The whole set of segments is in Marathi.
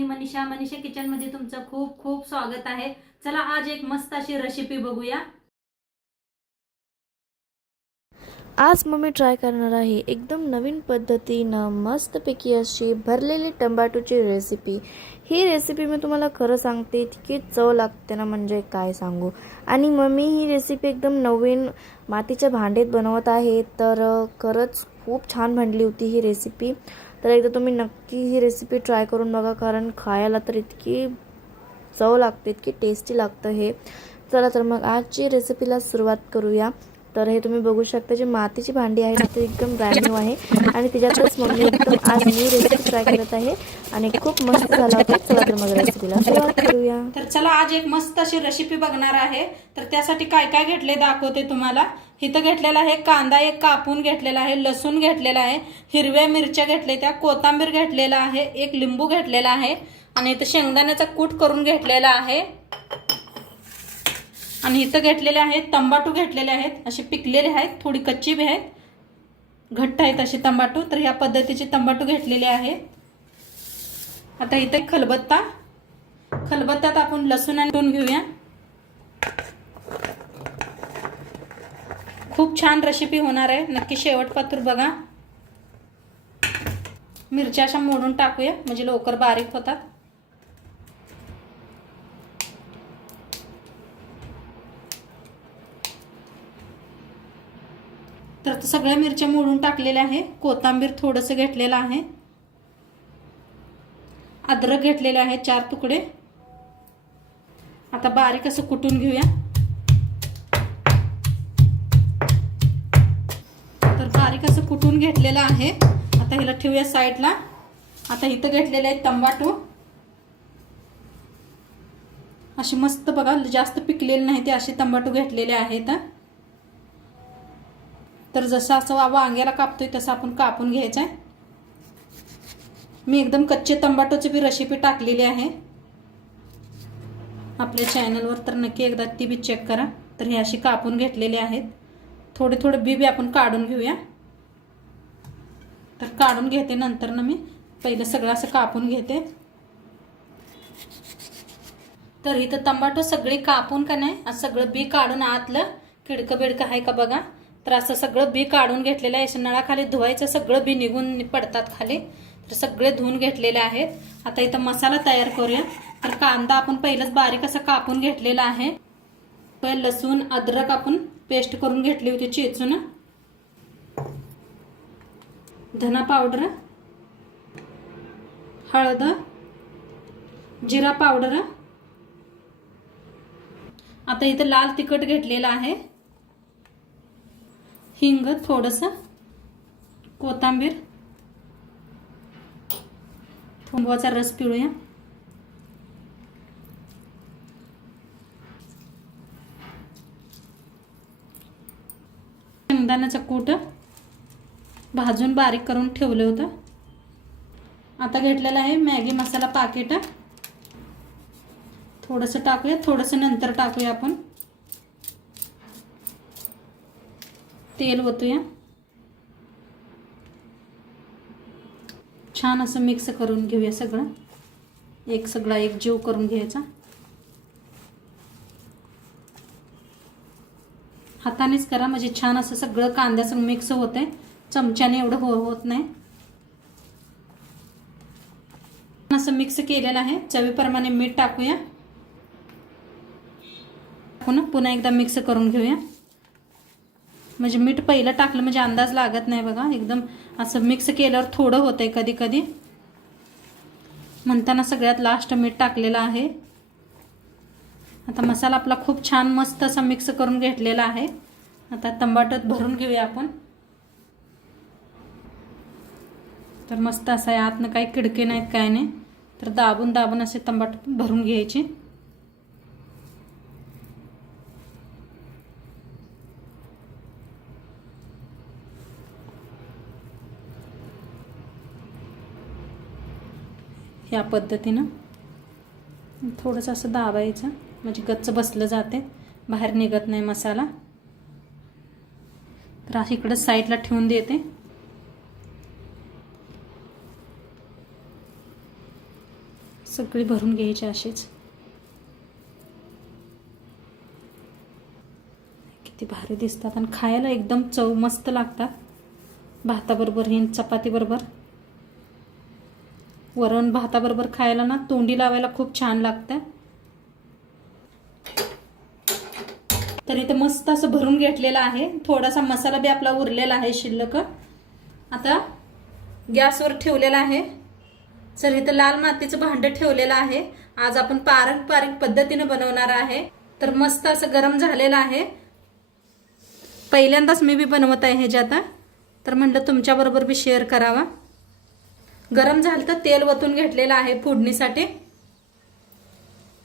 मी मनीषा किचन मध्ये तुमचं खूप खूप स्वागत आहे। चला आज एक मस्त अशी रेसिपी बघूया। आज मम्मी ट्राय करणार आहे एकदम नवीन पद्धतीनं मस्तपैकी अशी भरलेली टोमॅटोची रेसिपी। ही रेसिपी मी तुम्हाला खरं सांगते इतकी चव लागते ना, म्हणजे काय सांगू। आणि मम्मी ही रेसिपी एकदम नवीन मातीच्या भांड्यात बनवत आहे, तर खरंच खूप छान बनली होती ही रेसिपी। तर एकदा तुम्ही नक्की ही रेसिपी ट्राय करून बघा, कारण खायला तर इतकी चव लागते, इतकी टेस्टी लागतं हे। चला तर मग आजची रेसिपीला सुरुवात करूया। तर हे तुम्ही बघू शकता, जी मातीची भांडी आहे ती एकदम ब्रँड न्यू आहे आणि त्याच्यातच मम्मी एकदम आज न्यू रेसिपी ट्राय करत आहे आणि खूप मस्त झाला होता। चला तर मग रेसिपीला सुरुवात करूया। तर चला आज एक मस्त अशी रेसिपी बघणार आहे। तर त्यासाठी काय काय घेतले दाखवते तुम्हाला। इथं घेतलेला आहे कांदा एक कापून घेतलेला आहे, लसूण घेतलेला आहे, हिरव्या मिरच्या घेतले, त्या कोथिंबीर घेतलेला आहे, एक लिंबू घेतलेला आहे आणि इथं शेंगदाण्याचा कूट करून घेतलेला आहे आणि इथं घेतलेले आहेत टमाटो घेतलेले आहेत, असे पिकलेले आहेत, थोडी कच्ची बी आहेत, घट्ट आहेत असे टमाटो। तर या पद्धतीचे टमाटो घेतलेले आहेत। आता इथे खलबत्त्यात आपण लसूण आणून घेऊया। खूप छान रेसिपी होणार आहे, नक्की शेवटपर्यंत बघा। मिरच्या अशा मोडून टाकूया म्हणजे लवकर बारीक होतात। तर सगळ्या मिरच्या मोडून टाकलेल्या आहे। कोथिंबीर थोडंसं घेतलेलं आहे, अद्रक घेतलेले आहे 4 तुकडे। आता बारीक असं कुटून घेऊया। तर बारीक असं कुटून घेतलेलं आहे। आता हिला ठेवूया साईडला। आता इथं घेतलेले आहेत टमाटो, असे मस्त बघा, जास्त पिकलेले नाही ते असे टमाटो घेतलेले आहेत। तर जसं असं वांग्याला कापतोय तसं आपण कापून घ्यायचं आहे। मी एकदम कच्चे टमाटोची बी रेसिपी टाकलेली आहे आपल्या चॅनलवर, तर नक्की एकदा ती बी चेक करा। तर हे अशी कापून घेतलेले आहेत, थोडे थोडे बी आपण काढून घेऊया। तर काढून घेते नंतर ना, मी पहिलं सगळं असं कापून घेते। तर इथं टमाटो सगळे कापून का नाही, असं सगळं बी काढून आतलं किडकं बिडकं आहे का बघा। तर असं सगळं बी काढून घेतलेलं आहे, असं नळाखाली धुवायचं, सगळं बी निघून पडतात खाली। तर सगळे धुवून घेतलेले आहेत। आता इथं मसाला तयार करूया। तर कांदा आपण पहिलंच बारीक असं कापून घेतलेला आहे, पहिले लसूण अद्रक आपण पेस्ट करून घेतली होती चेचून, धना पावडर, हळद, जिरा पावडर, आता इथं लाल तिखट घेतलेला आहे, हिंग थोडंसं, कोथिंबीर, लिंबाचा रस पिळूया, शेंगदाण्याचं कूट भाजून बारीक करून ठेवलं होतं। आता घेतलेला आहे मॅगी मसाला पाकिट, थोडंसं टाकूया, थोडंसं नंतर टाकूया आपण। तेल ओतूया, छान असं मिक्स करून घेऊया सगळं, सगळा एक जीव करून घ्यायचा। हातानेच करा म्हणजे छान असं सगळं कांद्यासंग मिक्स होते, चमच्याने एवढं होत नाही। असं मिक्स केलेलं आहे, चवीप्रमाणे मीठ टाकूया, पुन्हा एकदा मिक्स करून घेऊया। म्हणजे मीठ पहिलं टाकलं म्हणजे अंदाज लागत नाही बघा, एकदम असं मिक्स केल्यावर थोडं होतंय कधी कधी, म्हणताना सगळ्यात लास्ट मीठ टाकलेलं आहे। आता मसाला आपला खूप छान मस्त असा मिक्स करून घेतलेला आहे। आता टमाटोत भरून घेऊया आपण। तर मस्त असं आहे, आतनं काही किडके नाहीत काय नाही, तर दाबून दाबून असे टमाटो भरून घ्यायचे। या पद्धतीनं थोडंसं असं दाबायचं म्हणजे गच्च बसलं जाते, बाहेर निघत नाही मसाला। तर अशी इकडे साईडला ठेवून देते। सगळी भरून घ्यायची अशीच. किती भारी दिसतात आणि खायला एकदम चव मस्त लागतात. भाताबरोबर हे चपातीबरोबर, वरण भाताबरोबर खायला ना तोंडी लावायला खूप छान लागतं. तर इथे मस्त असं भरून घेतलेलं आहे. थोडासा मसाला बी आपला उरलेला आहे शिल्लक. आता गॅसवर ठेवलेला आहे. तर इथं लाल मातीचं भांडं ठेवलेलं आहे. आज आपण पारंपरिक पद्धतीने बनवणार आहे. तर मस्त असं गरम झालेलं आहे. पहिल्यांदाच मी बी बनवत आहे ह्याच्यात, तर म्हटलं तुमच्याबरोबर बी शेअर करावा. गरम झालं तर तेल वतून घेतलेलं आहे फोडणीसाठी.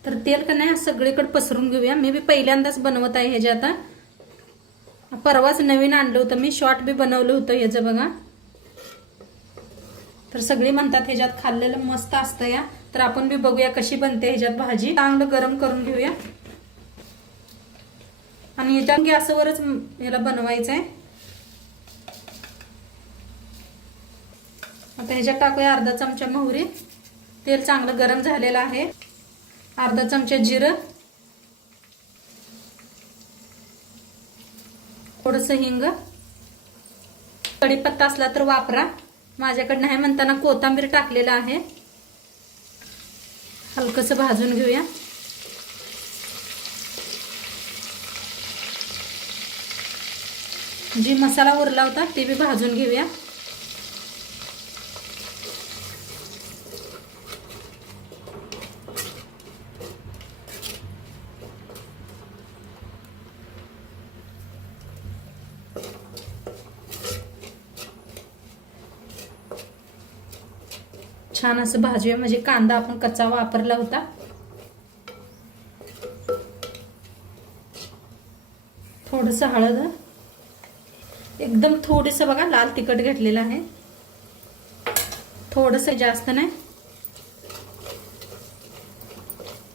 तर तेल का नाही सगळीकडे पसरून घेऊया. मी बी पहिल्यांदाच बनवत आहे ह्याच्यात. परवाच नवीन आणलं होतं मी, शॉर्ट बी बनवलं होतं ह्याचं बघा. तर सगळी म्हणतात ह्याच्यात खाल्लेलं मस्त असतं या. तर आपण बी बघूया कशी बनते ह्याच्यात भाजी. चांगलं गरम करून घेऊया आणि ह्याच्यात गॅसवरच ह्याला बनवायचं आहे. आता ह्याच्यात टाकूया अर्धा चमचा मोहरी. तेल चांगलं गरम झालेलं आहे. अर्धा चमचा जिरं, थोडंसं हिंग, कढीपत्ता असला तर वापरा. माझ्याकडे नाही म्हणताना कोथिंबीर टाकलेला आहे. हलकसं भाजून घेऊया. जी मसाला उरला होता ते बी भाजून घेऊया. छान असं भाजूया. म्हणजे कांदा आपण कच्चा वापरला होता. थोडंसं हळद, एकदम थोडंसं बघा लाल तिखट घेतलेलं आहे. थोडंसं, जास्त नाही.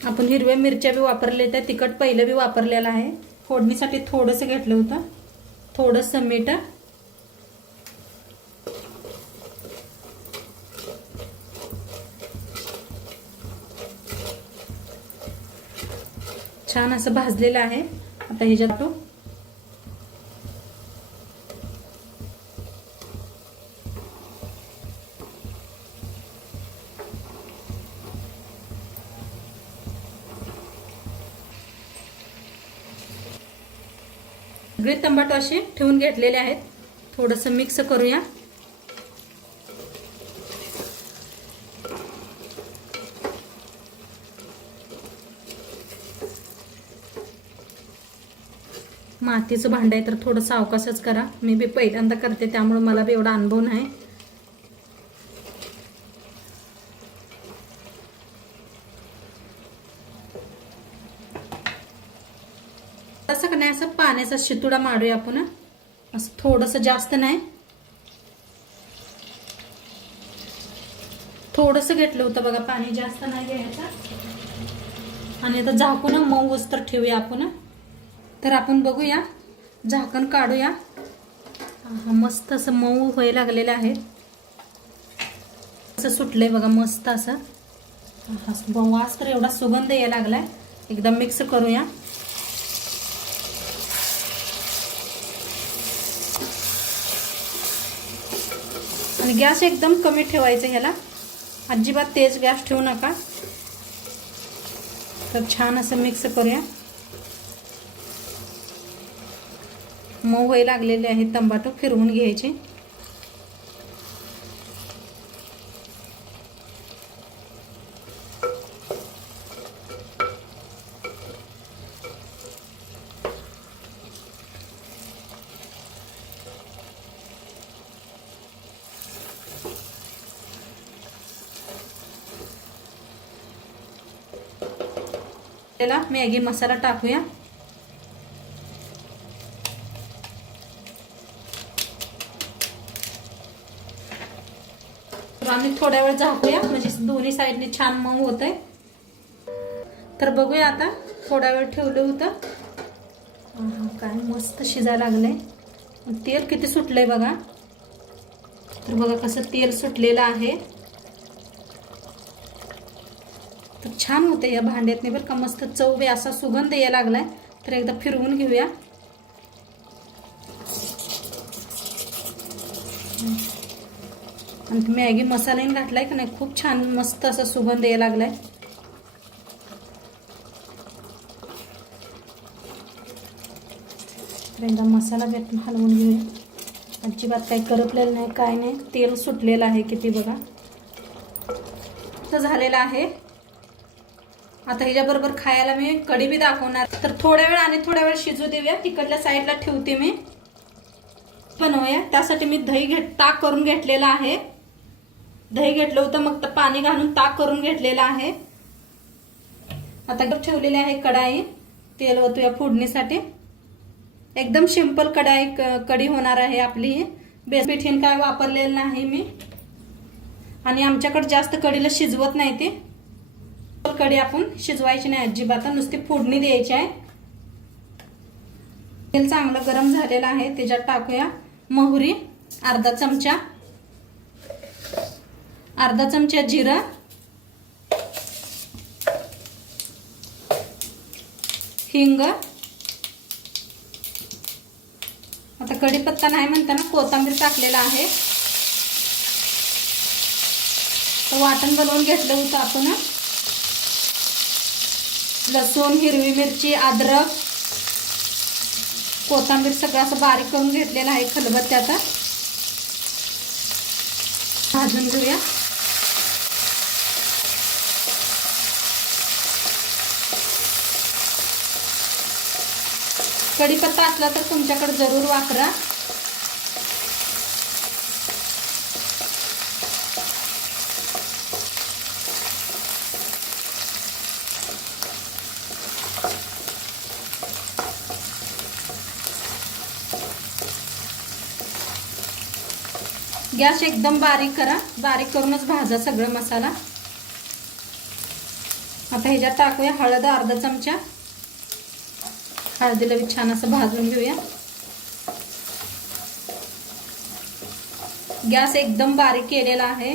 आपण हिरव्या मिरच्या बी वापरले, त्या तिखट पहिलं बी वापरलेलं आहे. फोडणीसाठी थोडंसं घेतलं होतं. थोडंसं मीठ, छान असं भाजलेलं आहे. आता ह्याच्यात सगळे टमाटो असे ठेवून घेतलेले आहेत. थोडंसं मिक्स करूया. मातीचं भांडं आहे तर थोडं सावकाशच करा. मी बी पहिल्यांदा करते त्यामुळे मला बी एवढा अनुभव नाही. असं का नाही, असं पाण्याचा शितुडा मारूया आपण. असं थोडंसं, जास्त नाही. थोडंसं घेतलं होतं बघा पाणी, जास्त नाही घ्यायचं. आणि आता झाकून मऊ तर ठेवूया आपण. तर आपण बघूया, झाकण काढूया. मस्त असं मऊ व्हायला लागलेलं आहे. असं सुटलंय बघा मस्त असं. वास तर एवढा सुगंध यायला लागलाय. एकदम मिक्स करूया. आणि गॅस एकदम कमी ठेवायचा ह्याला. अजिबात तेज गॅस ठेवू नका. तर छान असं मिक्स करूया. मऊ व्हायला लागलेले आहे टमाटो, फिरवून घ्यायचे. त्याला मॅगी मसाला टाकूया. आम्ही थोड्या वेळ झाकूया, म्हणजे दोन्ही साईडने छान मऊ होतंय. तर बघूया आता. थोडा वेळ ठेवलं होतं. काय मस्त शिजायला लागलंय. तेल किती सुटलंय बघा. तर बघा कसं तेल सुटलेलं आहे. तर छान होते या भांड्यातने बरं का, मस्त चव बी असा सुगंध यायला लागलाय. तर एकदा फिरवून घेऊया. आणि मॅगी मसाल्याने घातलाय का नाही, खूप छान मस्त असा सुगंध यायला लागलाय. तर एकदा मसाला भेटून हलवून घेऊया. अजिबात काही करपलेलं नाही, काय नाही, तेल सुटलेलं आहे किती बघा. तर झालेलं आहे. आता ह्याच्याबरोबर खायला मी कढी बी दाखवणार. तर थोड्या वेळ शिजू देऊया. तिकडल्या साईडला ठेवते मी. बनवूया. त्यासाठी मी ताक करून घेतलेलं आहे. दही घेतलं होतं, मग तर पाणी घालून ताक करून घेतलेलं आहे. आता ठेवलेली आहे कढाई. तेल ओतूया फोडणीसाठी. एकदम सिंपल कढी होणार आहे आपली. बेसपीठ काय वापरलेलं नाही मी. आणि आमच्याकडे जास्त कढीला शिजवत नाही ते. कढी आपण शिजवायची नाही अजिबात, नुसती फोडणी द्यायची आहे. तेल चांगलं गरम झालेलं आहे. त्याच्यात टाकूया मोहरी अर्धा चमचा, अर्धा चमचा जिरं, हिंग. आता कढीपत्ता नाही म्हणताना कोथिंबीर टाकलेला आहे. वाटण बनवून घेतलं होतं आपण. लसूण, हिरवी मिरची, अद्रक, कोथिंबीर सगळं असं बारीक करून घेतलेलं आहे खलबत्त्यात. भाजून घेऊया. कढीपत्ता असला तर तुमच्याकडे जरूर वापरा. गॅस एकदम बारीक करा. बारीक करूनच भाजा सगळं मसाला. आता ह्याच्यात टाकूया हळद अर्धा चमचा. हळदीला बी छान असं भाजून घेऊया. गॅस एकदम बारीक केलेला आहे.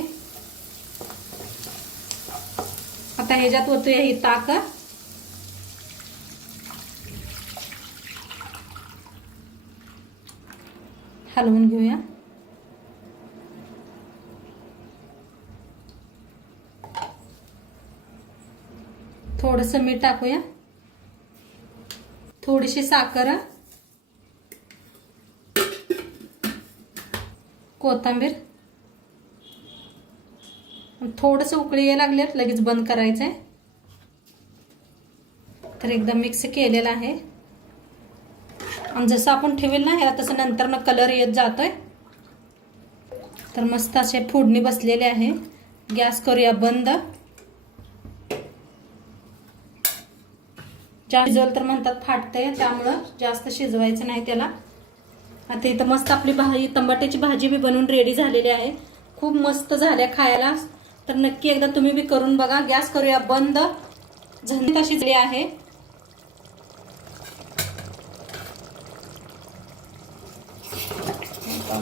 आता ह्याच्यात ओतूया ही ताक. हलवून घेऊया. थोडंसं मीठ टाकूया. थोडीशी साखर, कोथिंबीर. थोडंसं उकळी यायला लागल्यात लगेच बंद करायचंय. तर एकदम मिक्स केलेलं आहे. आणि जसं आपण ठेवेल ना ह्या तसं नंतर ना कलर येत जातोय. तर मस्त असे फोडणी बसलेले आहे. गॅस करूया बंद. जास्त शिजवलं तर म्हणतात फाटतंय, त्यामुळं जास्त शिजवायचं नाही त्याला. आता इथं मस्त आपली टमाट्याची भाजी बी बनवून रेडी झालेली आहे. खूप मस्त झाल्या खायला. तर नक्की एकदा तुम्ही बी करून बघा. गॅस करूया बंद. झणझणीत अशी झाली आहे.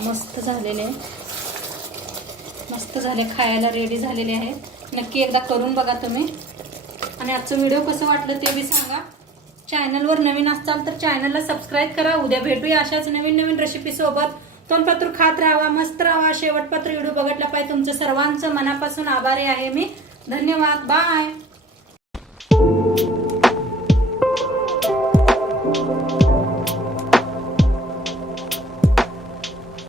मस्त झालेले, मस्त झाले खायला, रेडी झालेले आहे. नक्की एकदा करून बघा तुम्ही. आणि आजचं व्हिडिओ कसं वाटलं ते बी सांगा. चॅनलवर नवीन असाल तर चॅनलला सबस्क्राईब करा. उद्या भेटूया अशाच नवीन रेसिपी सोबत. तोंडपत्र खात राहावा, मस्त राहावा. शेवटपत्र व्हिडिओ बघितला पाहिजे. तुमचं सर्वांचं मनापासून आभारी आहे मी. धन्यवाद. बाय.